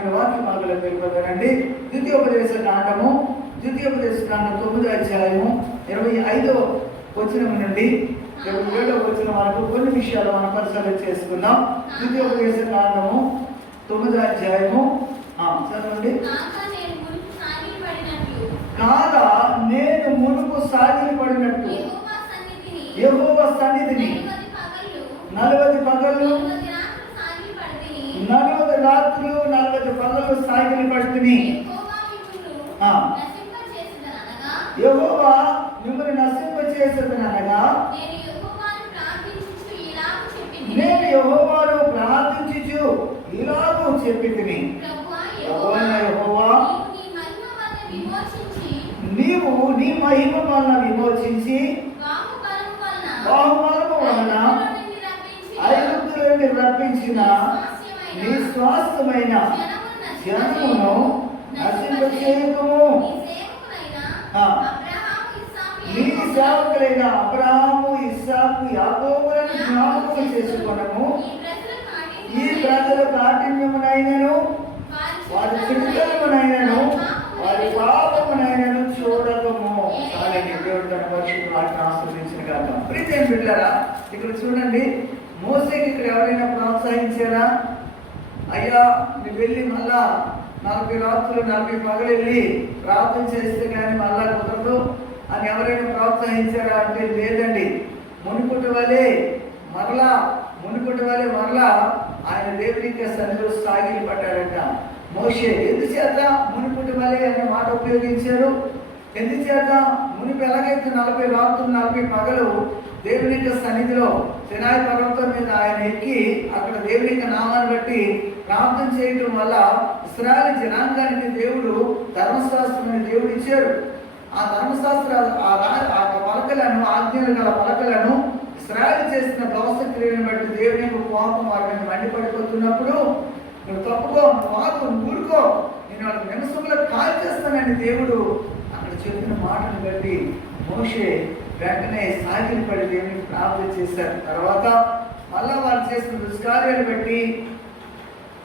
ఆత్మీయ వాక్య భాగంలో వెళ్ళిపోతానండి. ద్వితీయోపదేశ కాండము 9వ అధ్యాయము 25వ వచనం నుండి 27వ వచనం వరకు కొన్ని విషయాలు మనం పరిశీలన చేసుకుందాం. ద్వితీయోపదేశ కాండము 9వ అధ్యాయము చదవండి. కాగా నేను మునుపు సాగిలపడినట్టు యెహోవా సన్నిధిని 40 పగళ్ళు 40 రాత్రులు 40 పగళ్ళు సాగిలపడితిని. యెహోవా మిమ్మల్ని నశింపచేసేదనగా నేను యెహోవాను ప్రార్థించుచు ఇలాగూ చెప్పితిని. యెహోవా నీవు నీ మహిమ వలన విమోచించి బాహుబలము వలన ఐగుప్తు నుండి రప్పించిన నీ స్వాస్థ్యమైన జనమును నశింపచేయకుము. నీ సేవకులైన అబ్రహాము, ఇస్సాకు, యాకోబులను జ్ఞాపకం చేసుకొనము. ఈ ప్రజల కాఠిన్యమునైనను వారి చిరుతలమునైనను వారి పాపమునైనను చూడకము. అలాగే దేవుడు తన పరిశుద్ధ వాటిని ఆస్వాదించిన కాక. ప్రీతి బిడ్డలారా, ఇక్కడ చూడండి, మోసేకి ఇక్కడ ఎవరైనా ప్రోత్సహించారా? అయ్యా నువ్వు వెళ్ళి మళ్ళా 40 రాత్రులు 40 పగలు వెళ్ళి ప్రార్థన చేస్తే కానీ మళ్ళా కుదరదు అని ఎవరైనా ప్రోత్సహించారా అంటే లేదండి. మునుపటి వలె మరలా ఆయన దేవునికి సన్నిధిలో సాగిలి పడ్డాడంట మోషే. ఎందుచేత మునుపటి వలె అనే మాట ఉపయోగించారు? ఎందుచేత మునిపు ఎలాగైతే 40 రాత్రులు 40 పగలు దేవుని యొక్క సన్నిధిలో సినాయి పర్వతం మీద ఆయన ఎక్కి అక్కడ దేవుని యొక్క నామాన్ని బట్టి ప్రార్థన చేయడం వల్ల ఇశ్రాయేలు జనాంగానికి దేవుడు ధర్మశాస్త్రం దేవుడు ఇచ్చాడు. ఆ ధర్మశాస్త్ర ఆ పలకలను, ఆజ్ఞలు గల పలకలను ఇశ్రాయేలు చేసిన దోష క్రియలను బట్టి దేవుని యొక్క కోపం వారిని మండిపడిపోతున్నప్పుడు నువ్వు తప్పుకో, నువ్వు ఊరుకో, నేను వాళ్ళకి నిమిషంలో కాల్ చేస్తానని దేవుడు అక్కడ చెప్పిన మాటను బట్టి మోషే వెంటనే సాగిలపడి దేవునికి ప్రార్థన చేశారు. తర్వాత మళ్ళా వాళ్ళు చేసిన దుష్కార్యాలు బట్టి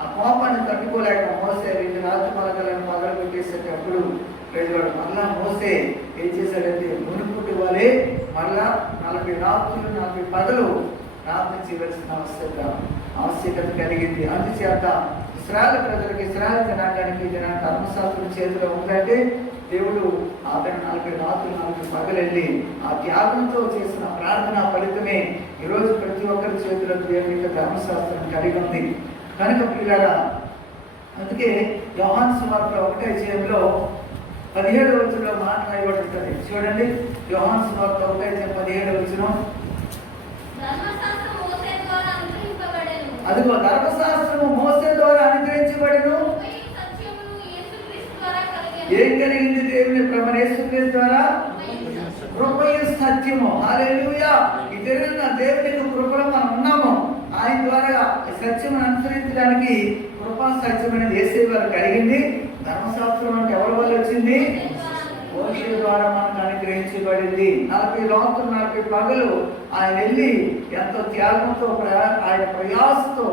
ఆ కోపాన్ని తట్టుకోలేక మోసే 2 రాత్రి పలకలను పగలు పెట్టేసేటప్పుడు ప్రజలు మళ్ళా మోసే ఏం చేశాడంటే మునుపుటి వలె మళ్ళా 40 రాత్రులు 40 పగలు ప్రార్థన చేయవలసిన ఆవశ్యకత కలిగింది. అందుచేత ఇశ్రాయేలు ప్రజలకి, ఇశ్రాయేలు జనాంగానికి ధర్మశాస్త్రం చేతిలో ఉందంటే దేవుడు అతను 40 రాత్రులు 40 పగలు వెళ్ళి ఆ త్యాగంతో చేసిన ప్రార్థన ఫలితమే ఈరోజు ప్రతి ఒక్కరి చేతిలో దేవుని యొక్క ధర్మశాస్త్రం కలిగి ఉంది. కనుక పిల్లరా, అందుకే యోహాను సువార్త 1వ అధ్యాయంలో 17వ వచనంలో మాట్లాడబడి ఉంటుంది. చూడండి, యోహాను సువార్త 1వ అధ్యాయం 17వ వచనం. అదిగో ధర్మశాస్త్రము మోసే ద్వారా అనుగ్రహించబడెను. ఏం కలిగింది? దేవుని ప్రభువైన యేసుక్రీస్తు ద్వారా కృపయు సత్యము. హల్లెలూయా! ఈ దేవుని కృపలో మనం ఉన్నాము. ఆయన ద్వారా సత్యమును అనుసరించడానికి కృపా సత్యం అనేది యేసే వారు కలిగింది. ధర్మశాస్త్రం అంటే ఎవరి వల్ల వచ్చింది? మోషే ద్వారా మనకు అనుగ్రహించబడింది. 40 రాత్రులు 40 పగలు ఆయన వెళ్ళి ఎంతో త్యాగంతో ఆయన ప్రయాసతో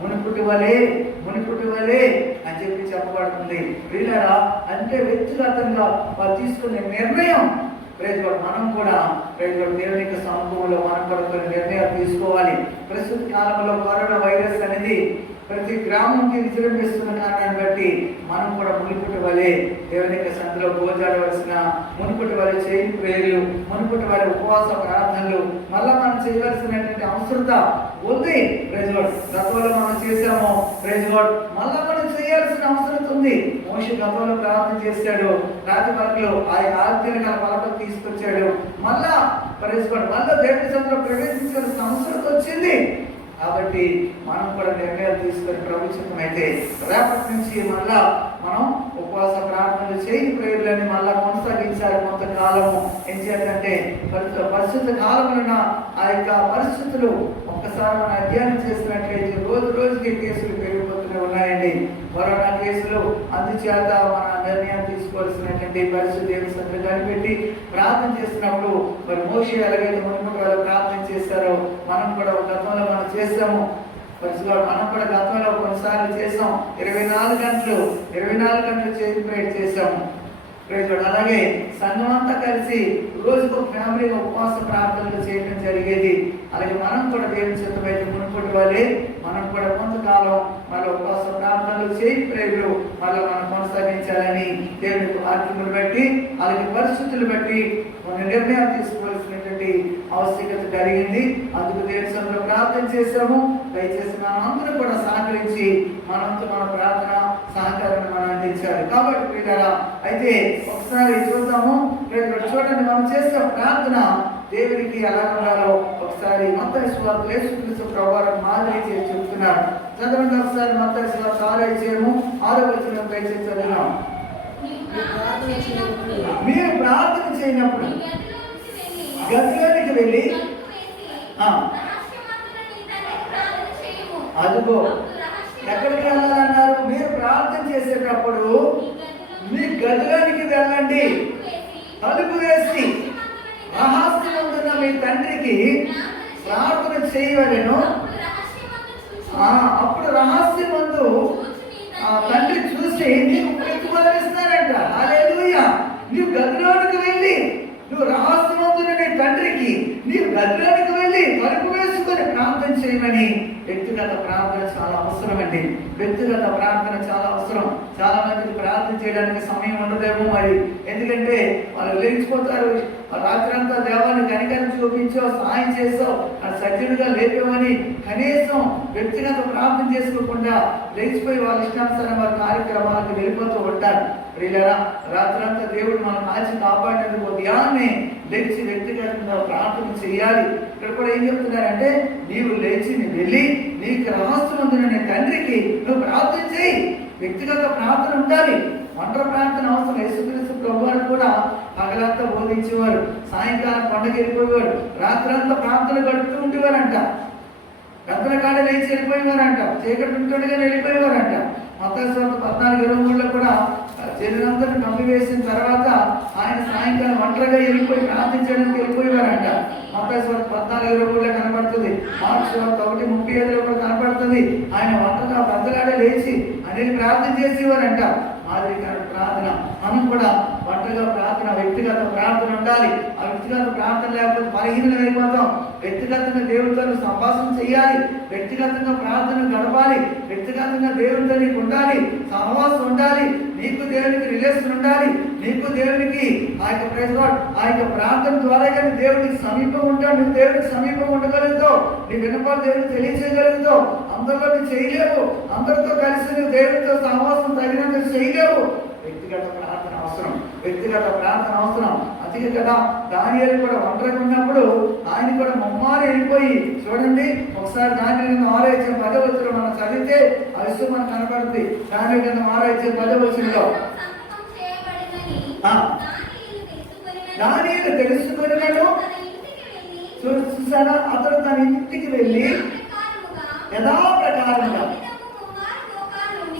మునుపుటి వలే అని చెప్పబడుతుంది. వీళ్ళరా అంటే వ్యక్తిగతంగా వారు తీసుకునే నిర్ణయం మనం కూడా దేవుని యొక్క సమూహంలో మనం కూడా కొన్ని నిర్ణయాలు తీసుకోవాలి. ప్రస్తుత కాలంలో కరోనా వైరస్ అనేది ప్రతి గ్రామంకి విజృంభిస్తున్న కారణాన్ని బట్టి మనం కూడా మునుపటి వలె దేవుని యొక్క సంధిలో గోజాడవలసిన, మునుపటి వలె చేయి ప్రేయర్లు, మునుపటి వలె ఉపవాస ప్రార్థనలు మళ్ళా మనం చేయవలసినటువంటి అవసరత ఉంది. గతంలో మనం చేశాము, మళ్ళా మనం చేయాల్సిన అవసరం ఉంది. మోషే గతంలో ప్రార్థన చేశాడు, రాతి పలకలు ఆయన ఆజ్ఞలు గల పలకలు తీసుకొచ్చాడు. మళ్ళా దేవుని సంధిలో ప్రవేశించాల్సిన అవసరం వచ్చింది. కాబట్టి మనం కూడా నిర్ణయాలు తీసుకొని ప్రభుత్వం అయితే రేపటి నుంచి మళ్ళా మనం ఉపవాస ప్రార్థనలు చేయి ప్రేయర్లని మళ్ళా కొనసాగించాలి. కొంతకాలము ఏం చేయాలంటే పరిస్థితుల కాలంలో ఆ యొక్క పరిస్థితులు ఒక్కసారి మనం అధ్యయనం చేసినట్లయితే రోజుకి కేసులు పెరిగిపోతూనే ఉన్నాయండి. కరోనా కేసులు. అందుచేత మన నిర్ణయం తీసుకోవాల్సినటువంటి పరిస్థితి దేవుని సన్నిధిలో కనిపెట్టి ప్రార్థన చేసినప్పుడు మోషే ఎలాగైతే మునుపటి వాళ్ళు ప్రార్థన చేశారో మనం కూడా గతంలో మనం చేసాము. పరిశుభ్రం మనం కూడా గతంలో కొన్నిసార్లు చేసాం. 24 గంటలు చేసి ప్రేయర్ చేసాము. అలాగే సంఘం అంతా కలిసి రోజుకు ఫ్యామిలీగా ఉపవాస ప్రార్థనలు చేయడం జరిగేది. అలాగే మనం కూడా దేవుని చిత్తమైతే మునుపటి వాళ్ళే మనం కూడా కొంతకాలం మళ్ళీ ఉపవాస ప్రార్థనలు చేయి ప్రేయర్లు మళ్ళీ మనం కొనసాగించాలని దేవుని వాక్యములు బట్టి అలాగే పరిస్థితులు బట్టి కొన్ని నిర్ణయాలు తీసుకోవాల్సినటువంటి ఆవశ్యకత కలిగింది. అందుకు దేవుని సన్నిధిలో ప్రార్థన చేశాము. దయచేసి మనం అందరూ కూడా సహకరించి మనంతో మన ప్రార్థన సహకారాన్ని మనం అందించాలి. కాబట్టి ప్రియులారా, అయితే ఒకసారి చూద్దాము. చూడండి, మనం చేసే ప్రార్థన దేవునికి ఎలా ఉండాలో ఒకసారి మత్తయి సువార్త యేసుక్రీస్తు ప్రభువారు మాదిరి చేసి చెప్తున్నారు. చదవండి ఒకసారి మత్తయి సువార్త 6:6 దయచేసి చదివాం. మీరు ప్రార్థన చేయనప్పుడు గదిలోనికి వెళ్ళి అదుగో ఎక్కడికి వెళ్ళాలన్నారు? మీరు ప్రార్థన చేసేటప్పుడు మీ గదిలోనికి వెళ్ళండి, తలుపు వేసి రహస్యమందున్న మీ తండ్రికి ప్రార్థన చేయవలెను. అప్పుడు రహస్యమందు తండ్రి చూసి నీకు ప్రతిఫలమిస్తాడంట. హల్లెలూయా! నీవు గదిలోనికి వెళ్ళి నువ్వు రహస్యమందున్న నీ తండ్రికి నీవు గదిలోనికి వెళ్ళి తలుపు వేసుకొని ప్రార్థన చేయమని. వ్యక్తిగత ప్రార్థన చాలా అవసరం అండి. వ్యక్తిగత ప్రార్థన చాలా అవసరం. చాలా మందికి ప్రార్థన చేయడానికి సమయం ఉండదేమో మరి, ఎందుకంటే వాళ్ళు లేచిపోతారు. రాత్రి అంతా దేవాన్ని కనికరం చూపించావు, సాయం చేసావు, సజ్జనుగా లేపేవని కనీసం వ్యక్తిగత ప్రార్థన చేసుకోకుండా లేచిపోయి వాళ్ళ ఇష్టానుసారం వారి కార్యక్రమాలకు వెళ్ళిపోతూ ఉంటారు. ప్రియులారా, రాత్రంతా దేవుడు మనం కాచి కాపాడినందుకు ఉదయాన్నే లేచి వ్యక్తిగతంగా ప్రార్థన చేయాలి. ఇక్కడ కూడా ఏం చెప్తున్నారంటే, నీవు లేచి వెళ్ళి నీకు రహస్యమందున నీ తండ్రికి నువ్వు ప్రార్థన చేయి. వ్యక్తిగత ప్రార్థన ఉండాలి. ఒంటరి ప్రార్థన అవసరం. యేసుక్రీస్తు ప్రభువారు కూడా పగలంతా బోధించేవారు, సాయంకాలం పండుగ వెళ్ళిపోయేవారు, రాత్రంతా ప్రార్థన గడుపుతూ ఉండేవారంట. గంటల కాడ లేచి వెళ్ళిపోయేవారంట, చీకటి ఉంటుండగానే వెళ్ళిపోయేవారంట. మత్తయి సువార్త 14:23 కూడా జనులందరినీ పంపివేసిన తర్వాత ఆయన సాయంకాలం ఒంటరిగా వెళ్ళిపోయి ప్రార్థించడానికి వెళ్ళిపోయేవారంట. మత్తయి సువార్త 14:23 కనబడుతుంది. మార్కు సువార్త 1:35 కూడా కనబడుతుంది. ఆయన ఒంటరిగా బద్దలాడే లేచి అనేది ప్రార్థన చేసేవారంట. మాదిరికర ప్రార్థన మనం కూడా ఒంటరిగా ప్రార్థన, వ్యక్తిగత ప్రార్థన ఉండాలి. ఆ వ్యక్తిగత ప్రార్థన లేకపోతే బలహీనంగా అయిపోతాం. వ్యక్తిగతంగా దేవుడితో సంభాషణ చేయాలి, వ్యక్తిగతంగా ప్రార్థన గడపాలి, వ్యక్తిగతంగా దేవుడితో నీకు ఉండాలి, సహవాసం ఉండాలి, నీకు దేవునికి రిలేషన్ ఉండాలి, నీకు దేవునికి ఆ యొక్క ప్రార్థన ద్వారా కానీ దేవుడికి సమీపం ఉంటాడు. నువ్వు దేవుడికి సమీపం ఉండగలుగుతావు, నీ విన్నపాలు దేవుడికి తెలియజేయగలుగుతావు. అందరిలో నువ్వు చేయలేవు, అందరితో కలిసి నువ్వు దేవుడితో సహవాసం తగినంత చేయలేవు. వ్యక్తిగత ప్రార్థన అవసరం, వ్యక్తిగత ప్రార్థన అవసరం. అందుకే కదా దానియేలు కూడా ఒంటరిగా ఉన్నప్పుడు ఆయన కూడా ముమ్మారు వెళ్ళిపోయి, చూడండి ఒకసారి దానియేలు 6:10 మనం చదివితే ఆ విషయం మనకు కనబడుతుంది. దానియేలు 6:10 దానియేలు తెలుసుకున్నాడు. చూసారా, అతడు తన ఇంటికి వెళ్ళి యథాప్రకారంగా,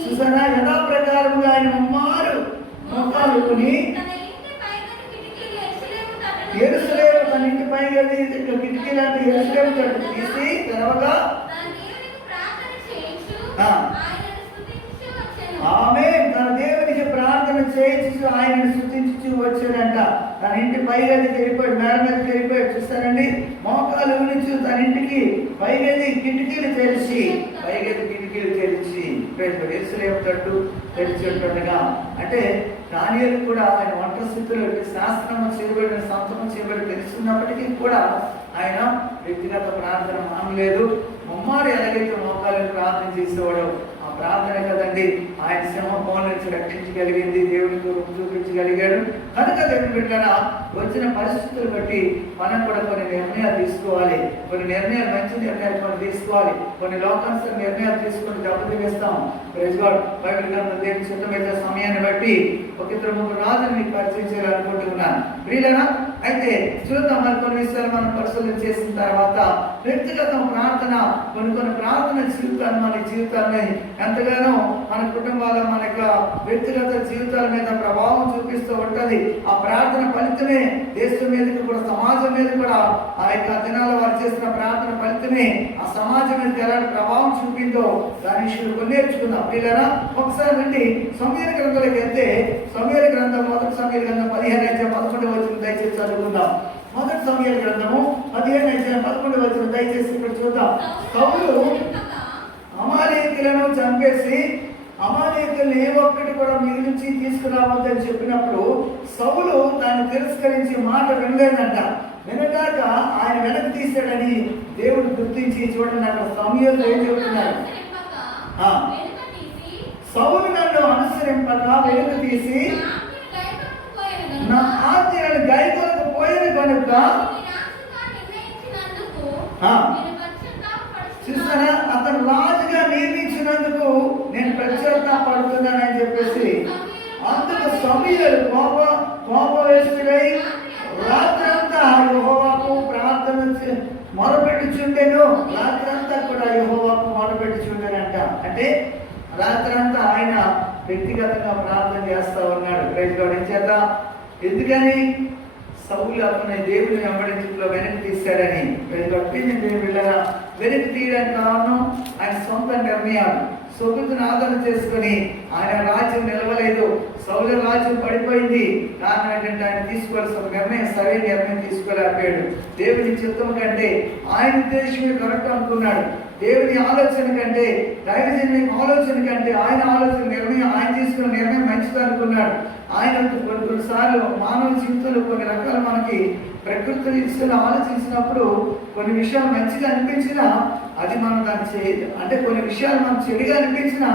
చూసారా, యథాప్రకారంగా ఆయన ముమ్మారు మోకాలు కొని యెరూషలేము తన ఇంటి పై కిటికీలు అంటే యెరూషలేము తట్టు తీసి తెరవగా ఆమె తన దేవునికి ప్రార్థన చేయించు ఆయనను స్తుతించు వచ్చాడంట. తన ఇంటి పైగదికి వెళ్ళిపోయాడు, మేడ మీదకి వెళ్ళిపోయాడు. చూస్తారండి, మోకాలు నుంచి తన ఇంటికి పైగది కిటికీలు తెరిచి, పైగది కిటికీలు తెరిచి యెరూషలేము తట్టు తెరిచి ఉంటుండగా, అంటే దానియేలు కూడా ఆయన ఒంటరి స్థితిలో శాస్త్రము చేయబడిన సంతకం చేయబడి తెలుసుకున్నప్పటికీ కూడా ఆయన వ్యక్తిగత ప్రార్థన మానలేదు. ముమ్మారు ఎలాగైతే మోకాలను ప్రార్థన చేసేవాడు, ఆ ప్రార్థన కదండి ఆయన సింహం నుంచి రక్షించగలిగింది, దేవునికి రూపు చూపించగలిగాడు. కనుక దేవుని బిడ్డలారా, వచ్చిన పరిస్థితులు బట్టి మనం కూడా కొన్ని నిర్ణయాలు తీసుకోవాలి. కొన్ని నిర్ణయాలు, మంచి నిర్ణయాలు కొన్ని తీసుకోవాలి. కొన్ని లోకానుసార నిర్ణయాలు తీసుకొని దెబ్బతినేస్తాం. Praise God. బైబిల్ గ్రంథం దేవుని చిత్తమైతే సమయాన్ని బట్టి ఒక 2-3 రాజులు మీకు పరిచయం చేయాలనుకుంటున్నాను. ప్రియులనా, అయితే చూద్దాం. మరి కొన్ని విషయాలు మనం పరిశీలన చేసిన తర్వాత వ్యక్తిగత ప్రార్థన, కొన్ని ప్రార్థన జీవితాన్ని, మన జీవితాన్ని ఎంతగానో మన కుటుంబాల్లో, మన యొక్క వ్యక్తిగత జీవితాల మీద ప్రభావం చూపిస్తూ ఉంటది. ఆ ప్రార్థన ఫలితమే దేశం మీదకి కూడా, సమాజం మీద కూడా ఆ యొక్క దినాల వారు చేసిన ప్రార్థన ఫలితమే ఆ సమాజం మీద ఎలాంటి ప్రభావం చూపిందో దాని విషయంలో నేర్చుకుందాం. పిల్లరా ఒకసారి నుండి సమూయేలు గ్రంథంలోకి వెళ్తే, సమూయేలు గ్రంథం 1 సమూయేలు గ్రంథం 15-11 దయచేసి చదువుకుందాం. 1 సమూయేలు గ్రంథము 15-11 దయచేసి ఇక్కడ చూద్దాం. సౌలు అమాలేకీయులను చంపేసి అమాలేకీయులను ఏ ఒక్కటి కూడా మీరు నుంచి తీసుకురావద్దని చెప్పినప్పుడు సౌలు దాన్ని తిరస్కరించి మాట వినలేదంట. వినగాక ఆయన వెనక్కి తీశాడని దేవుడు గుర్తించి, చూడండి అక్కడ సమూయేలు ఏం చెప్తున్నారు, సౌలు నన్ను అనుసరింపక వెనుక తీసి నా ఆజ్ఞలను గైకొనకపోయిన కనుక, చూసారా, అతను రాజుగా నియమించినందుకు నేను పడుతున్నానని చెప్పేసి అందుకు సమూయేలు కోపవేశుడై రాత్రంతా యెహోవాకు ప్రార్థన మొరపెట్టుచుండెను. రాత్రంతా కూడా యెహోవాకు మొరపెట్టుచుండెనంట. అంటే రాత్రంతా ఆయన వ్యక్తిగతంగా ప్రార్థన చేస్తా ఉన్నాడు. Praise God. ఏం చేద్దాం, ఎందుకని సౌలు అతని దేవుని వెంబడించడంలో వెనక్కి తీశాడని. వెళ్ళరా వెనక్కి తీయడానికి కారణం ఆయన సొంత నిర్ణయాలు, సొగుతును ఆదరణ చేసుకుని ఆయన రాజ్యం నిలవలేదు, సౌలు రాజ్యం పడిపోయింది. కారణం ఏంటంటే ఆయన తీసుకోవాల్సిన నిర్ణయం సరైన నిర్ణయం తీసుకోలేకపోయాడు. దేవుని చిత్తం కంటే ఆయన ఉద్దేశమే కరెక్ట్ అనుకున్నాడు. దేవుని ఆలోచన కంటే, దైవజన్య ఆలోచన కంటే ఆయన ఆలోచన నిర్ణయం, ఆయన తీసుకున్న నిర్ణయం మంచిది అనుకున్నాడు. ఆయన కొన్నిసార్లు మానవ జీవితంలో కొన్ని రకాల మనకి ప్రకృతి విషయాలు ఆలోచించినప్పుడు కొన్ని విషయాలు మంచిగా అనిపించినా అది మనం దాన్ని అంటే కొన్ని విషయాలు మనం చెడుగా అనిపించినా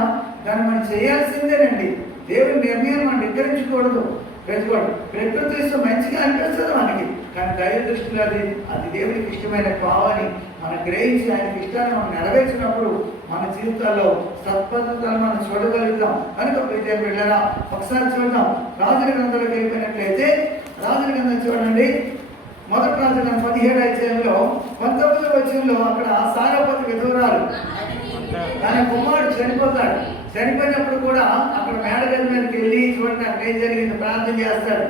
దాన్ని మనం చేయాల్సిందేనండి. దేవుని నిర్ణయం మనం నిగ్రహించకూడదు. ప్రకృతి విషయం మంచిగా అనిపిస్తుంది మనకి, కానీ దైవ దృష్టిలో అది దేవునికి ఇష్టమైన కావాలి మనం గ్రహించి ఆయనకి ఇష్టాన్ని మనం నెరవేర్చినప్పుడు మన జీవితాల్లో సత్పద్ధతులను మనం చూడగలుగుతాం. కనుక ప్రియమైన బిడ్డలారా ఒకసారి చూద్దాం. రాజుల గ్రంథంలోకి వెళ్ళిపోయినట్లయితే రాజుల గ్రంథం చూడండి. 1 రాజుల గ్రంథం 17వ అధ్యాయంలో 19వ వచనంలో అక్కడ సారపతి విధవరాలు, తన కుమారుడు చనిపోతాడు. చనిపోయినప్పుడు కూడా అక్కడ మేడగది మీదకి వెళ్ళి చూడండి అక్కడ ఏం జరిగింది ప్రార్థన చేస్తాడు.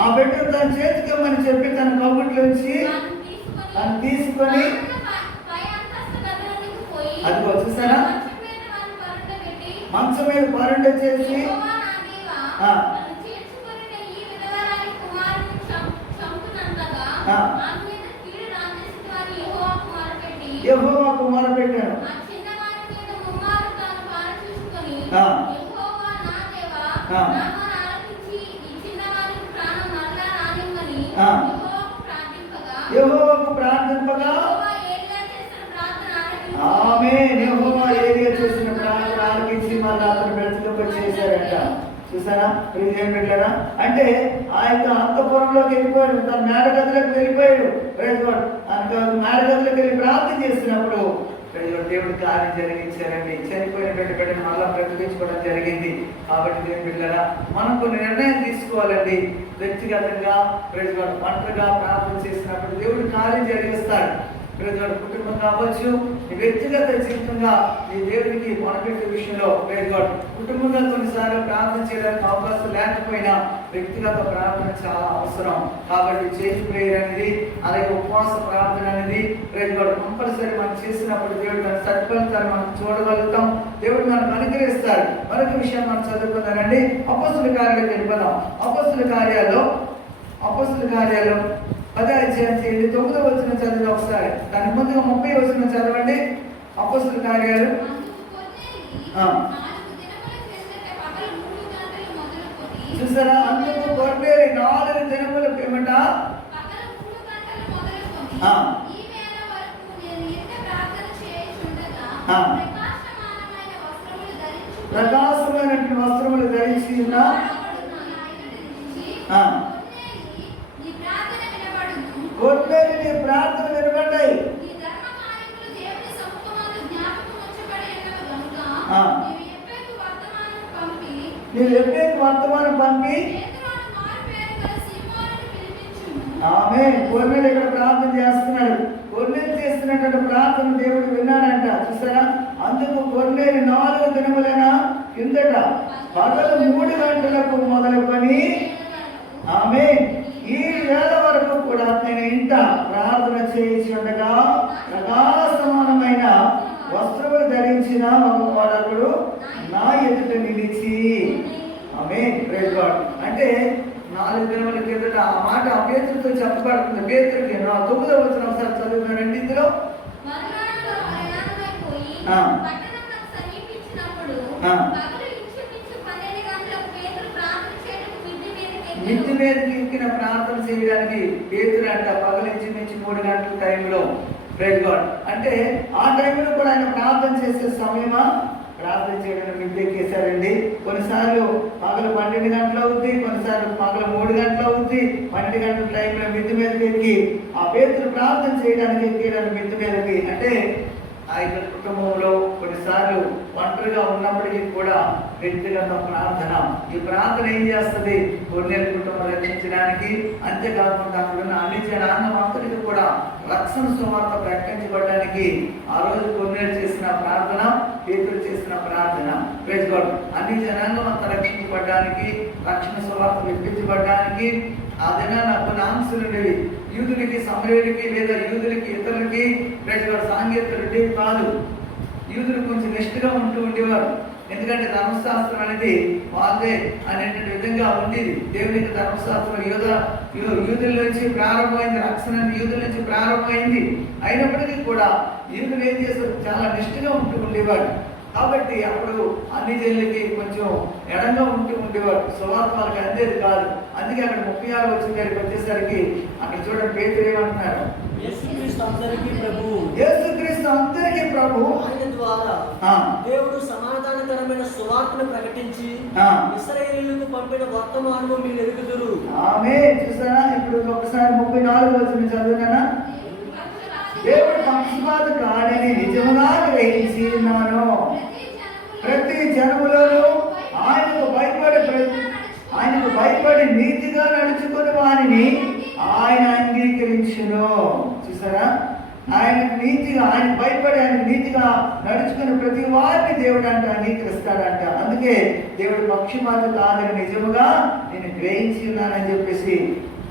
ఆ బిడ్డను తన చేతికి ఇవ్వమని చెప్పి తన కబుట్లోంచి తను తీసుకొని అది వచ్చేసారా మంచం మీద పరుండ చేసి యెహోవాకు మొరపెట్టాడు. యెహోవాకు ప్రార్థింపగా ఆమేన్. యెహోవా ఏలియా చేసిన ప్రార్థన ఆలకించి మళ్ళీ అతను బ్రతికింప చేశారట. చూసారా ప్రియమైన బిడ్డలారా, అంటే ఆ యొక్క అంతఃపురంలోకి వెళ్ళిపోయాడు, తన మేడగదిలోకి వెళ్ళిపోయాడు. మేడగదిలోకి వెళ్ళి ప్రార్థన చేసినప్పుడు దేవుడి కార్యం జరిగించారండి. చనిపోయిన బిడ్డను మళ్ళా బ్రతికించుకోవడం జరిగింది. కాబట్టి దేవుని బిడ్డలారా మనం కొన్ని నిర్ణయం తీసుకోవాలండి. వ్యక్తిగతంగా ఒంటరిగా ప్రార్థన చేసినప్పుడు దేవుడి కార్యం జరిగిస్తాడు. కుటుంబం కావచ్చు, వ్యక్తిగత జీవితంగా ఈ దేవుడికి మొదలుపెట్టే విషయంలో కుటుంబంగా కొన్నిసార్లు ప్రార్థన చేయడానికి అవకాశం లేకపోయినా వ్యక్తిగత ప్రార్థన చాలా అవసరం. కాబట్టి చేతి ప్రేయర్ అనేది, అలాగే ఉపవాస ప్రార్థన అనేది కంపల్సరీ మనం చేసినప్పుడు దేవుడు తన సత్ఫలితాన్ని మనం చూడగలుగుతాం. దేవుడు మనకు అనుగ్రహిస్తాడు. మరొక విషయం మనం చదువుకుందానండి. అపోస్తుల కార్యాలకు వెళ్ళిపోదాం. అపోస్తుల కార్యాల్లో 10వ అధ్యాయం చేయండి. 9వ వచనం చదివి ఒకసారి, దాని ముందుగా 30వ వచనం చదవండి. అపోస్తుల కార్యాలు చూసారా, అందుకు కొర్నేలి 4 దినముల పిమ్మట ప్రకాశమైనటువంటి వస్త్రములు ధరించి ఉన్న కొర్నేలి ప్రార్థన వినబడ్డాయి. నేను ఎప్పేకు వర్తమానం పంపి ఆమె కొర్నేలి ఇక్కడ ప్రార్థన చేస్తున్నాడు. కొర్నేలి చేసిన చేస్తున్నటువంటి ప్రార్థన దేవుడు విన్నాడంట. చూసారా? అందుకు కొన్నేరు 4 దినములైన కిందట పగలు 3 గంటలకు మొదలుకొని ఆమె ఈ వేళ వరకు కూడా నేను ఇంట ప్రార్థన చేయించుండగా ప్రకాశమానమైన వస్త్రములు ధరించిన ఒకడు నా ఎదుట నిలిచి. ఆమె ప్రైజ్ గాడ్. అంటే 4 దినముల కిందట ఆ మాట ఆ పేతురుతో చెప్పబడుతుంది. పేతురుకి 9వ వచనం ఒకసారి చదువుతున్నారండి. ఇందులో మిద్ది మీదకి ఎక్కిన ప్రార్థన చేయడానికి పేతురు అంట పగలించి 3 గంటల టైంలో. Praise God. అంటే ఆ టైంలో కూడా ఆయన ప్రార్థన చేసే సమయమా? ప్రార్థన చేయడానికి మిద్ది ఎక్కేశారండి. కొన్నిసార్లు పగలు 12 గంటలు అవుద్ది, కొన్నిసార్లు పగలు 3 గంటలు అవుద్ది. 12 గంటల టైంలో మిద్ది మీదకి ఎక్కి ఆ పేతురు ప్రార్థన చేయడానికి ఎక్కేయడానికి మిద్ది మీదకి. అంటే ఆ యొక్క కుటుంబంలో కొన్నిసార్లు ఒంటరిగా ఉన్నప్పటికీ కూడా వ్యక్తిగత ప్రార్థన. ఈ ప్రార్థన ఏం చేస్తుంది? కొన్నేళ్ళ కుటుంబం రక్షించడానికి, అంతేకాకుండా అక్కడున్న అన్ని జనాంగం అంతటికి కూడా రక్షణ సువార్త ప్రకటించబడడానికి ఆ రోజు కొన్నేళ్ళు చేసిన ప్రార్థన, పేతురు చేసిన ప్రార్థన. Praise God. అన్ని జనాంగం అంతా రక్షించబడడానికి, రక్షణ సువార్త వినిపించబడడానికి ఆ దినాన కొన్ని ఆంక్షలు ఉండేవి. యూదులకి, సమరయులకి లేదా యూదులకి ఇతరులకి సాంకేతికలు కాదు. యూదులు కొంచెం నిష్ఠగా ఉంటూ ఉండేవారు. ఎందుకంటే ధర్మశాస్త్రం అనేది వాళ్ళే అనేటువంటి విధంగా ఉండేది. దేవుని యొక్క ధర్మశాస్త్రం యూదుల నుంచి ప్రారంభమైంది, రక్షణ యూదుల నుంచి ప్రారంభమైంది. అయినప్పటికీ కూడా యూదులు ఏం చేస్తారు? చాలా నిష్ఠగా ఉంటూ ఉండేవారు. కాబట్టి అప్పుడు అన్ని జనులకి కొంచెం ఎడంగా ఉంటూ ఉండేవారు. సువార్త వాళ్ళకి అందేది కాదు. అందుకే అక్కడ 36 వచ్చిన దగ్గరికి వచ్చేసరికి అక్కడ చూడండి పేతురు ఏమంటున్నారు? యేసుక్రీస్తు అందరికీ ప్రభు. యేసుక్రీస్తు అందరికీ ప్రభు. ఆయన ద్వారా దేవుడు సమాధానకరమైన సువార్తను ప్రకటించి ఇశ్రాయేలీయులకు పంపిన వర్తమానము మీరు ఎరుగుదురు. ఆమేన్. చూసారా? ఇప్పుడు ఒకసారి 34 వచ్చిన చదువునా? దేవుడు పక్షపాత కాడని నిజముగా గ్రహించి ఉన్నాను. ప్రతి జనములను ఆయనకు భయపడి నీతిగా నడుచుకుని వారిని ఆయన అంగీకరించును. చూసారా? ఆయనకు భయపడి ఆయన నీతిగా నడుచుకుని ప్రతి వారిని దేవుడు అంటే అంగీకరిస్తాడంట. అందుకే దేవుడు పక్షపాత కాదని నిజముగా నేను గ్రహించి ఉన్నానని చెప్పేసి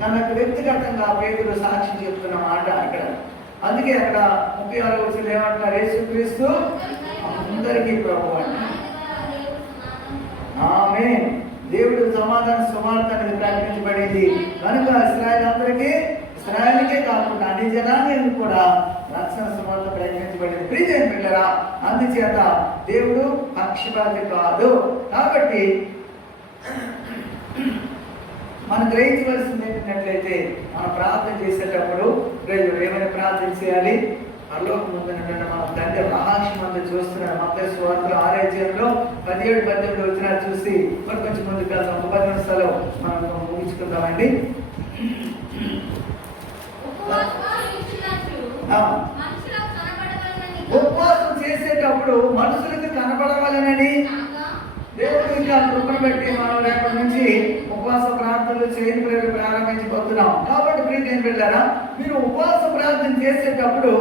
తనకు వ్యక్తిగతంగా పేతురు సాక్షి చెప్తున్న మాట అక్కడ. అందుకే అక్కడ 36 వచ్చిన ఏమంటారు? యేసుక్రీస్తు అందరికీ ప్రభు అంట. ఆమేన్. దేవుడు సమాధాన సువార్త అనేది ప్రకటించబడింది కనుక ఇశ్రాయేలుకే కాకుండా అన్ని జనాంగానికి కూడా రక్షణ సువార్త ప్రకటించబడింది. ప్రియమైన పిల్లరా, అందుచేత దేవుడు పక్షపాతి కాదు. కాబట్టి మనం గ్రహించవలసింది ఏంటంటే మనం ప్రార్థన చేసేటప్పుడు ఏమైనా ప్రార్థన చేయాలి? పరలోకం ముందున్నటువంటి మన తండ్రి మహాక్షమంతా చూస్తున్నాడు. మత్తయి సువార్తలో 6వ అధ్యాయంలో 17-18 వచనాలు చూసి మరి కొంచెం ముందుకు వెళ్తాం. ఒక 10 నిమిషాలు మనం ముగించుకుందామండి. ఉపవాసం చేసేటప్పుడు మనుషులకు కనబడవాలనని దేవుడు ఇంకా కృపను పెట్టి మనం రేపటి నుంచి ఉపవాస ప్రార్థనలు చేయని ప్రారంభించబోతున్నాం. కాబట్టి ప్రియమైన పిల్లరా, మీరు ఉపవాస ప్రార్థన చేసేటప్పుడు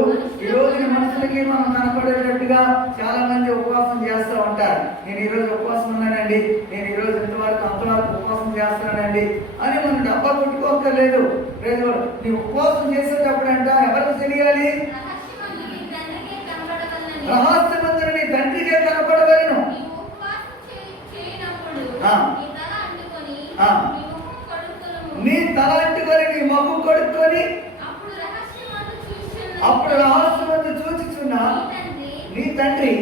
ఈ రోజున మనుషులకి మనం కనపడేటట్టుగా చాలా మంది ఉపవాసం చేస్తూ ఉంటారు. నేను ఈ రోజు ఉపవాసం ఉన్నానండి, నేను ఈ రోజు అంతవరకు ఉపవాసం చేస్తున్నానండి అని మనం డబ్బా కొట్టుకోక్కర్లేదు. లేదు, నీ ఉపవాసం చేసేటప్పుడు అంట ఎవరికి తెలియాలి? రహస్యమందున నీ తండ్రికే కనపడవలను. నీ తల అంటుకొని నీ ముఖం కడుక్కొని అప్పుడు రహస్యమందు చూచుచున్నా నీ తండ్రి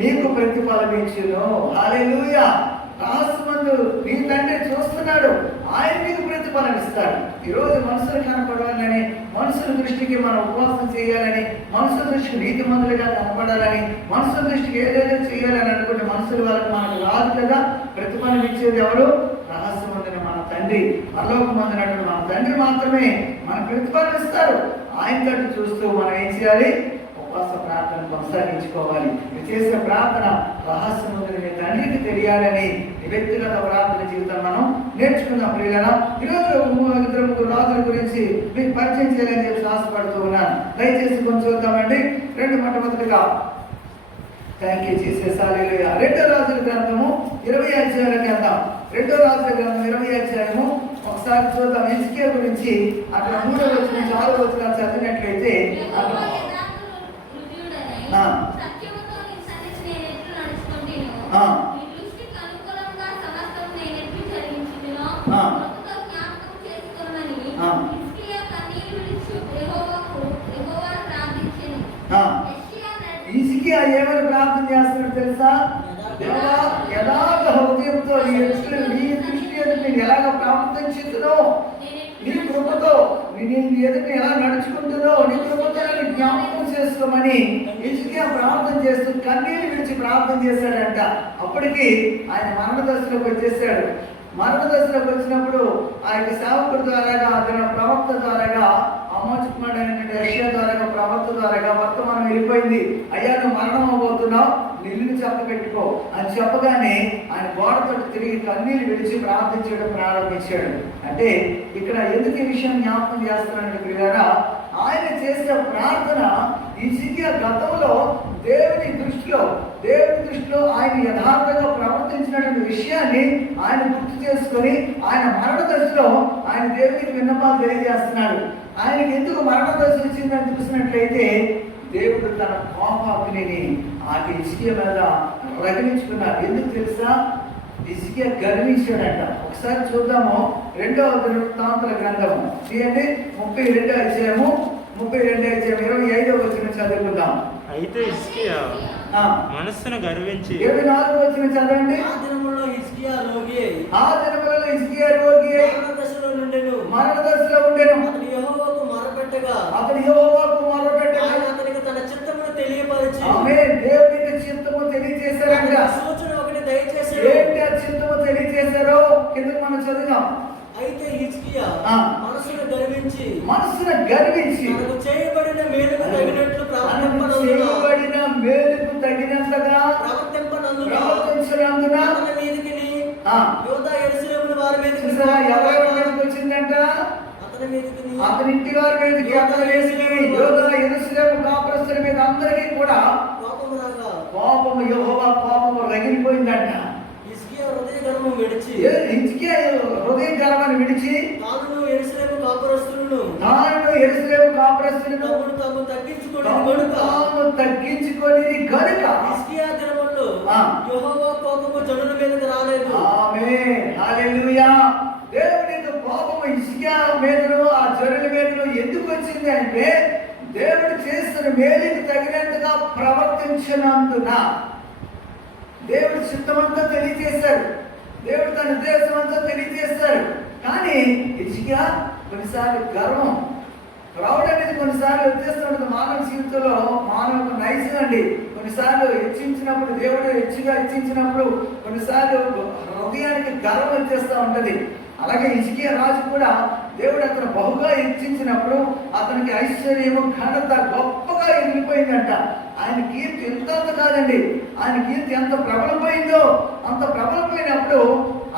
నీకు ప్రతిఫలమిచ్చును. హల్లెలూయా. రహస్యమందు నీ తండ్రి చూస్తున్నాడు, ఆయన నీకు ప్రతిఫలం ఇస్తాడు. ఈరోజు మనుషులు కనపడాలని, మనుషుల దృష్టికి మనం ఉపవాసం చేయాలని, మనుషుల దృష్టికి నీతి మందులుగా కనపడాలని, మనుషుల దృష్టికి ఏదైతే చేయాలని అనుకుంటే మనుషుల వాళ్ళకి మనకు రాదు కదా. ప్రతిఫలం ఇచ్చేది ఎవరు? రహస్యమందున మన తండ్రి, పరలోకమందునటువంటి మన తండ్రి మాత్రమే మన ప్రతిఫలం ఇస్తారు. ఆయన తట్టు చూస్తూ మనం ఏం చేయాలి? ఉపవాస ప్రార్థన కొనసాగించుకోవాలి. మీరు చేసిన ప్రార్థన రహస్యం ఉందని మీ తండ్రికి తెలియాలని ఈ వ్యక్తిగత ప్రార్థన జీవితం మనం నేర్చుకుందాం. ప్రియులారా, ఈరోజు ఇద్దరు ముగ్గురు రాజుల గురించి మీకు పరిచయం చేయాలని చెప్పి ఆశపడుతూ ఉన్నాను. దయచేసి కొంచెం చూద్దామండి. మొట్టమొదటిగా థ్యాంక్ యూ జీసస్. హల్లెలూయా. 2వ రాజుల గ్రంథము 20 అధ్యాయాలకు వెళ్దాం. 2వ రాజుల గ్రంథం 20 అధ్యాయము ఒకసారి చూద్దాం. హిజ్కియా గురించి అక్కడ 3వ వచనం నుంచి 6వ వచనం చదివినట్లయితే హిజ్కియా ఏమని ప్రార్థన చేస్తున్నాడు తెలుసా? దేవా, యథార్థ హృదయంతో నీ దృష్టి ఎదుట నేను ఎలాగ ప్రవర్తించుతున్నో, నీ కృపతో నీ ఎదుట ఎలా నడుచుకుంటున్నో నీ కృపతో నన్ను జ్ఞాపకం చేసుకోమని హిజ్కియా ప్రార్థన చేస్తూ కన్నీళ్ళు విడిచి ప్రార్థన చేశాడంట. అప్పటికి ఆయన మరణ దశలోకి వచ్చేసాడు. మరణ దశలోకి వచ్చినప్పుడు ఆ యొక్క సేవకుడి ద్వారాగా, అతని ప్రవక్త ద్వారాగా, అమోచుకున్నాడైనటువంటి యెషయా ద్వారాగా, ప్రవక్త ద్వారాగా వర్తమానం వెళ్ళిపోయింది. అయ్యా, నువ్వు మరణం అవ్వబోతున్నావు, నిన్ను చెప్పబెట్టుకో అని చెప్పగానే ఆయన గోడతో తిరిగి కన్నీళ్ళు విడిచి ప్రార్థించడం ప్రారంభించాడు. అంటే ఇక్కడ ఎందుకు ఈ విషయం జ్ఞాపకం చేస్తున్నానంటే ప్రియులారా, ఆయన చేసిన ప్రార్థన హిజ్కియా గతంలో దేవుని దృష్టిలో ఆయన యథార్థంగా ప్రవర్తించినటువంటి విషయాన్ని ఆయన గుర్తు చేసుకొని ఆయన మరణ దశలో ఆయన దేవునికి విన్నపాలు తెలియజేస్తున్నాడు. ఆయనకి ఎందుకు మరణ దశ వచ్చిందని చూసినట్లయితే దేవుడు తన కోపాగ్నిని ఆ హిజ్కియా మీద రగిలించుకున్నాడు. ఎందుకు తెలుసా? హిజ్కియా గర్వించాడంట. ఒకసారి చూద్దాము. 2వ వృత్తాంతాల గ్రంథము తీయండి, 32వ అధ్యాయము 25వ వచనం చదువుకుందాం. అయితే హిజ్కియా మనస్సును గర్వించి 24వ వచనం చదవండి. ఆ దినములలో హిజ్కియా రోగి మరణ దశలో ఉండెను. అతడు యెహోవాకు మొరపెట్టగా ఆయన అతనికి తన చిత్తమును తెలియపరిచి దేవునికి చిత్తము తెలియజేశారంట. సూచన ఒకటి దయచేశాడు. ఏంటి ఆ చిత్తము తెలియజేశారో కిందకు మనం చదివాం. అయితే హిజ్కియా మనసును గర్వించి తనకు చేయబడిన మేలుకు తగినంతగా ప్రవర్తించినందున తన మీదికి యూదా యెరూషలేముల వారి మీదకి ఎవరి మీదకి వచ్చిందంట? అతని ఇంటి వారి మీదకి, అతని యూదా యెరూషలేము కాపురస్తుల మీద అందరికీ కూడా కోపము, యెహోవా కోపము రగిలిపోయిందంట. హిజ్కియా హృదయ గర్వాన్ని విడిచి తాను యెరూషలేము కాపురస్తులను తగ్గించుకొని గనుక హిజ్కియా దినములలో యెహోవా కోపము జనుల మీదకి రాలేదు. ఆమేన్. హల్లెలూయా. దేవుని యొక్క కోపము హిజ్కియా మీదను ఆ జనుల మీదను ఎందుకు వచ్చింది అంటే దేవుడు చేస్తున్న మేలుకి తగినంతగా ప్రవర్తించినందున. దేవుడు చిత్తమంతా తెలియజేశాడు, దేవుడు తన ఉద్దేశం అంతా తెలియజేస్తాడు. కానీ హిజ్కియా కొన్నిసార్లు గర్వం, ప్రౌడ్ అనేది కొన్నిసార్లు వచ్చేస్తున్నది మానవ జీవితంలో. మానవుకు నైజం అండి. కొన్నిసార్లు హెచ్చించినప్పుడు, దేవుడు హెచ్చించినప్పుడు కొన్నిసార్లు హృదయానికి గర్వం వచ్చేస్తూ ఉంటది. అలాగే హిజ్కియా రాజు కూడా దేవుడు అతను బహుగా హెచ్చించినప్పుడు అతనికి ఐశ్వర్యము, ఘనత గొప్పగా ఎగిరిపోయిందంట. ఆయన కీర్తి ఎంత కాదండి, ఆయన కీర్తి ఎంత ప్రబలమైందో అంత ప్రబలమైనప్పుడు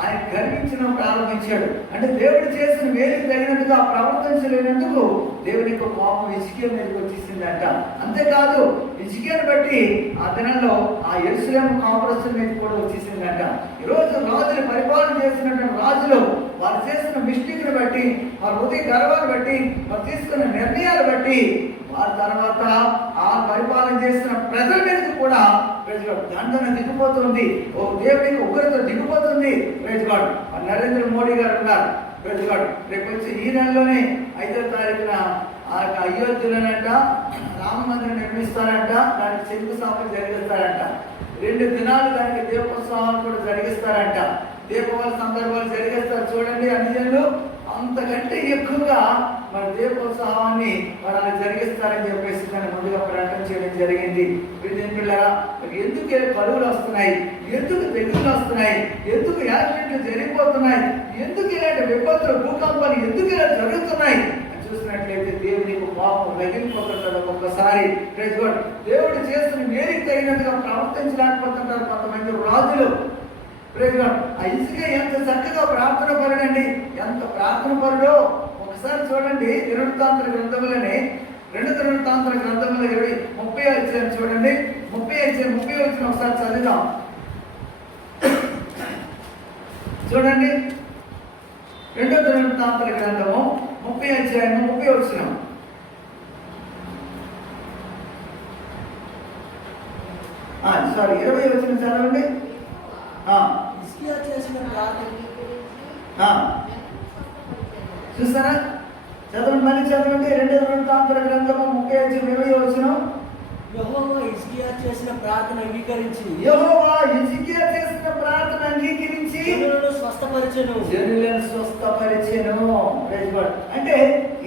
ఆయన గర్వించడం ప్రారంభించాడు. అంటే దేవుడు చేసిన మేలుకు తగినట్టుగా ప్రవర్తించలేనందుకు దేవుని యొక్క కోపం హిజ్కియా మీదకి వచ్చేసిందంట. అంతేకాదు హిజ్కియాను బట్టి ఆ దినంలో ఆ యెరూషలేము కాపురస్తుల మీద కూడా వచ్చేసిందంట. ఈరోజు రాజులు పరిపాలన చేసినటువంటి రాజులు వారు చేసిన మిస్టేక్ని బట్టి, వారి హృదయ గర్వాన్ని బట్టి, వారు తీసుకున్న నిర్ణయాలు బట్టి వారి తర్వాత ఆ పరిపాలన చేసిన ప్రజల మీదకి కూడా దండన దిగిపోతుంది. ఓ దేవునికి ఉగ్రత దిగిపోతుంది. ప్రైజ్గాడ్. నరేంద్ర మోడీ గారు ఉన్నారు. ప్రైజ్గాడ్. రేపు వచ్చి ఈ నెలలోనే 5వ తారీఖున అయోధ్యలోనంట రామ మందిరం నిర్మిస్తారంట. దానికి శంకుస్థాపన జరిగిస్తారంట. 2 దినాలు దానికి దీపోత్సవాలు కూడా జరిగిస్తారంట. దీపావళి సందర్భాలు జరిగిస్తారు. చూడండి, అన్ని జనులు అంతకంటే ఎక్కువగా మన దీపోత్సవాన్ని మరి అలా జరిగిస్తారని చెప్పేసి దాన్ని ముందుగా ప్రకటన చేయడం జరిగింది. పిల్లరా, ఎందుకు కరువులు వస్తున్నాయి, ఎందుకు తెగులు వస్తున్నాయి, ఎందుకు యాక్సిడెంట్లు జరిగిపోతున్నాయి, ఎందుకు ఇలాంటి విపత్తులు, భూకంపాలు ఎందుకు ఇలా జరుగుతున్నాయి అని చూసినట్లయితే చేసినట్లయితే దేవునికి పాపం రగిలిపోతుంటాడు. ఒక్కొక్కసారి దేవుడు చేస్తున్న మేరికి తగినట్టుగా ప్రవర్తించలేకపోతుంటారు కొంతమంది రాజులు. ఆ ఇసుక ఎంత చక్కగా ప్రార్థన పరుడండి, ఎంత ప్రార్థన పరుడో ఒకసారి చూడండి. దినవృత్తాంతర గ్రంథములని 2 దినవృత్తాంతర గ్రంథముల 30 అధ్యాయం చూడండి. 30 వచ్చిన ఒకసారి చదివాం చూడండి. 2 దినవృత్తాంతర గ్రంథము 30 అధ్యాయం 30 వచ్చిన. సారీ 20 వచ్చిన చదవండి. హిజ్కియా చేసిన ప్రార్థన చూస్తారా? చదవండి, మళ్ళీ చదవండి. 2 దినవృత్తాంతర గ్రంథము 30 అధ్యాయం 20 వచ్చిన. యెహోవా హిజ్కియా చేసిన ప్రార్థన అంగీకరించి జనులను స్వస్థపరిచెను. అంటే